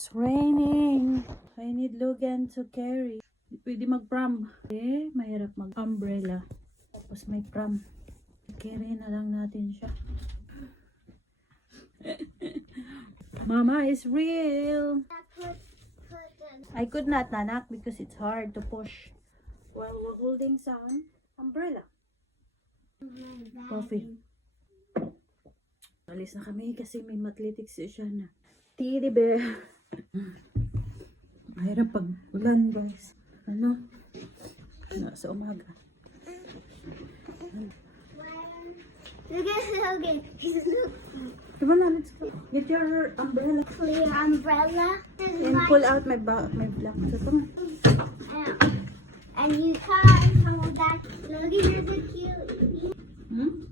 It's raining. I need Logan to carry. Pwede mag-pram. Eh, mahirap mag-umbrella. Tapos may pram. Carry na lang natin siya. Mama is real. I could not, Nanak, because it's hard to push while we're holding some umbrella. Coffee. Alis na kami kasi may athletics siya na. Teddy bear. Mahirap pag ulan, guys. Ano? Sa umaga. Look at Logan. Look. Come on, let's go. Get your umbrella. Clear umbrella. And pull out my black. So, come on. And you can't hold that. Logan, you're the cute. Hmm?